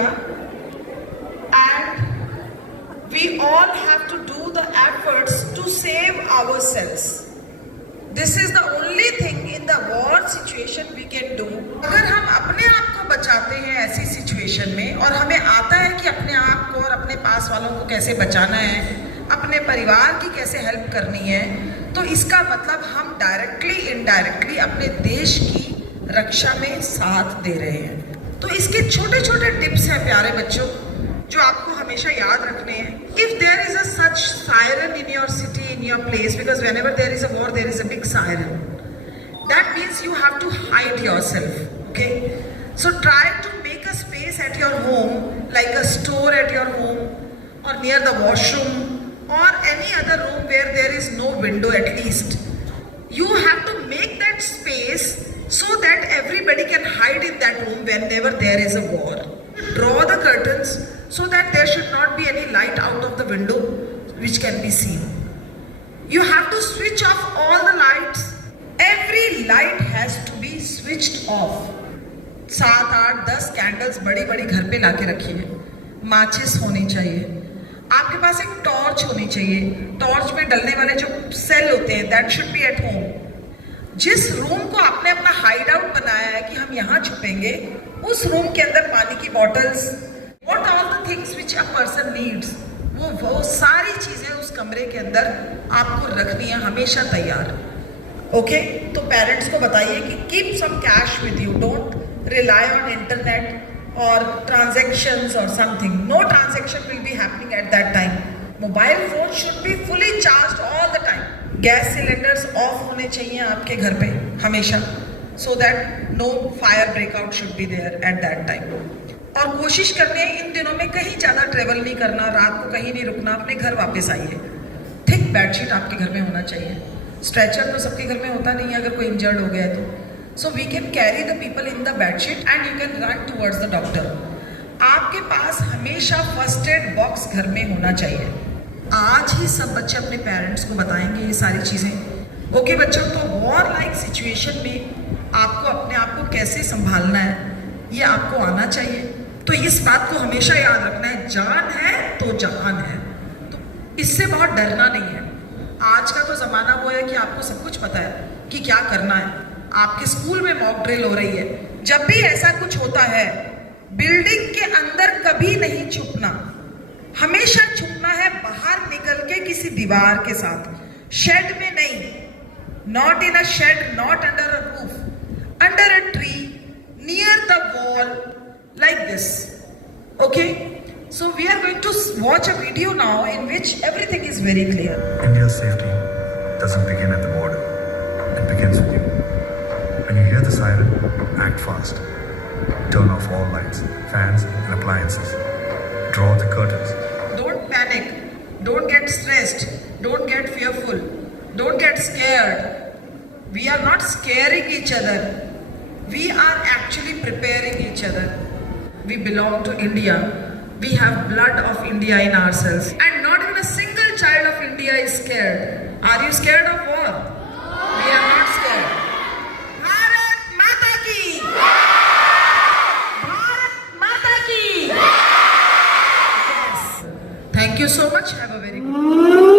India, and we all have to do the efforts to save ourselves. This is the only thing in the war situation we can do. अगर हम अपने आप को बचाते हैं ऐसी सिचुएशन में, और हमें आता है कि अपने आप को और अपने पास वालों को कैसे बचाना है, अपने परिवार की कैसे हेल्प करनी है, तो इसका मतलब हम डायरेक्टली इनडायरेक्टली अपने देश की रक्षा में साथ दे रहे हैं। तो इसके छोटे छोटे टिप्स हैं प्यारे बच्चों, जो आपको हमेशा याद रखने हैं। If there is a such siren in your city, in your place, because whenever there is a war, there is a big siren. That means you have to hide yourself. Okay? So try to make a space at your home, like a store at your home, or near the washroom, or any other room where there is no window at least. You have to make that space so that everybody can hide in that room whenever there is a war. Draw the curtains so that there should not be any light out of the window which can be seen. You have to switch off all the lights. Every light has to be switched off. 7, 8, 10 candles बड़ी बड़ी घर पे लाके रखिए। माचिस होनी चाहिए। आपके पास एक टॉर्च होनी चाहिए। टॉर्च में डलने वाले जो सेल होते हैं, that should be at home. जिस रूम को आपने अपना हाइड आउट बनाया है कि हम यहाँ छुपेंगे, उस रूम के अंदर पानी की bottles, what all the things which a person needs, वो सारी चीजें उस कमरे के अंदर आपको रखनी है हमेशा तैयार। ओके? तो पेरेंट्स को बताइए कि keep some cash with you, don't rely on internet or transactions or something. No transaction will be happening at that time. Mobile phone should be fully charged all the time. Gas cylinders off होने चाहिए आपके घर पे हमेशा, so that no fire breakout should be there at that time. और कोशिश करनी है इन दिनों में कहीं ज़्यादा ट्रेवल नहीं करना, रात को कहीं नहीं रुकना, अपने घर वापस आइए। थिक बेडशीट आपके घर में होना चाहिए। स्ट्रेचर तो सबके घर में होता नहीं है अगर कोई इंजर्ड हो गया है तो। So we can carry the people in the bed sheet and you can run towards the doctor. आपके पास हमेशा फर्स्ट एड बॉक्स घर में होना चाहिए। आज ही सब बच्चे अपने पेरेंट्स को बताएंगे ये सारी चीज़ें। ओके बच्चों, तो वॉर लाइक सिचुएशन में आपको अपने आप को कैसे संभालना है ये आपको आना चाहिए। तो इस बात को हमेशा याद रखना है, जान है तो जहान है, तो इससे बहुत डरना नहीं है। आज का तो ज़माना वो है कि आपको सब कुछ पता है कि क्या करना है। आपके स्कूल में मॉक ड्रिल हो रही है। जब भी ऐसा कुछ होता है, बिल्डिंग के अंदर कभी नहीं छुपना, हमेशा छुपना है बाहर निकल के किसी दीवार के साथ। शेड में नहीं, not in a shade, not under a roof, under a tree, near the wall, like this. Okay, so we are going to watch a video now in which everything is very clear. India's safety doesn't begin at the border, it begins with you. When you hear the siren, act fast. Turn off all lights, fans and appliances. Draw the curtains. Don't panic. Don't get stressed. Don't get fearful. Don't get scared. We are not scaring each other. We are actually preparing each other. We belong to India. We have blood of India in ourselves. And not even a single child of India is scared. Are you scared of war? We are not scared. Thank you so much. Have a very good day.